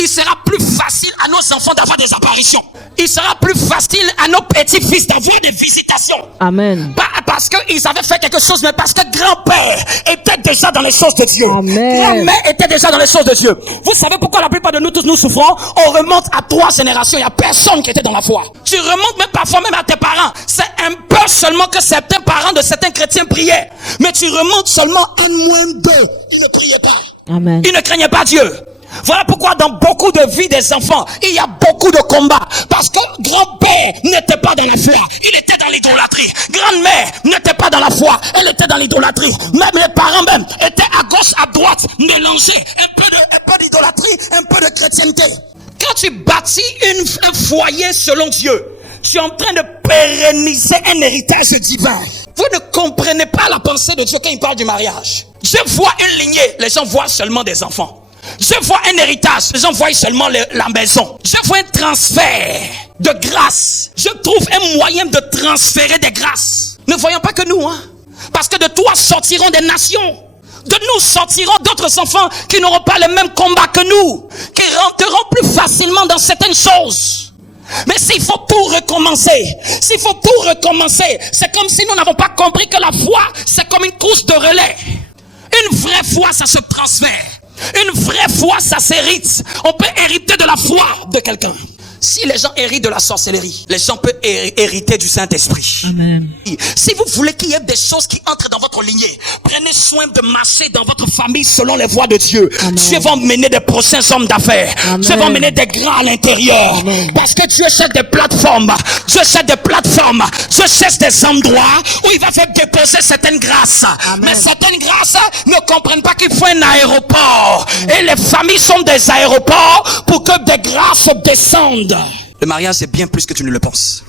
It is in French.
il sera plus facile à nos enfants d'avoir des apparitions. Il sera plus facile à nos petits-fils d'avoir des visitations. Amen. Pas parce qu'ils avaient fait quelque chose, mais parce que grand-père était déjà dans les choses de Dieu. Amen. Grand-mère était déjà dans les choses de Dieu. Vous savez pourquoi la plupart de nous tous nous souffrons? On remonte à 3 générations. Il n'y a personne qui était dans la foi. Tu remontes même parfois même à tes parents. C'est un peu seulement que certains parents de certains chrétiens priaient. Mais tu remontes seulement un moins d'eux. Ils ne priaient pas. Amen. Ils ne craignaient pas Dieu. Voilà pourquoi dans beaucoup de vies des enfants, il y a beaucoup de combats. Parce que grand-père n'était pas dans la foi, il était dans l'idolâtrie. Grand-mère n'était pas dans la foi, elle était dans l'idolâtrie. Même les parents même étaient à gauche, à droite, mélangés. Un peu d'idolâtrie, un peu de chrétienté. Quand tu bâtis un foyer selon Dieu, tu es en train de pérenniser un héritage divin. Vous ne comprenez pas la pensée de Dieu quand il parle du mariage. Dieu voit une lignée, les gens voient seulement des enfants. Je vois un héritage, les gens voient seulement la maison. Je vois un transfert de grâce. Je trouve un moyen de transférer des grâces. Ne voyons pas que nous, parce que de toi sortiront des nations. De nous sortiront d'autres enfants qui n'auront pas le même combat que nous, qui rentreront plus facilement dans certaines choses. Mais s'il faut tout recommencer, c'est comme si nous n'avons pas compris que la foi, c'est comme une course de relais. Une vraie foi, ça se transfère. Une vraie foi, ça s'hérite. On peut hériter de la foi de quelqu'un. Si les gens héritent de la sorcellerie, les gens peuvent hériter du Saint-Esprit. Amen. Si vous voulez qu'il y ait des choses qui entrent dans votre lignée, prenez soin de marcher dans votre famille selon les voies de Dieu. Amen. Dieu va emmener des prochains hommes d'affaires. Amen. Dieu va emmener des grands à l'intérieur. Amen. Parce que Dieu cherche des plateformes. Dieu cherche des endroits où il va faire déposer certaines grâces. Amen. Mais certaines grâces ne comprennent pas qu'il faut un aéroport. Et les familles sont des aéroports pour que des grâces descendent. Le mariage, c'est bien plus que tu ne le penses.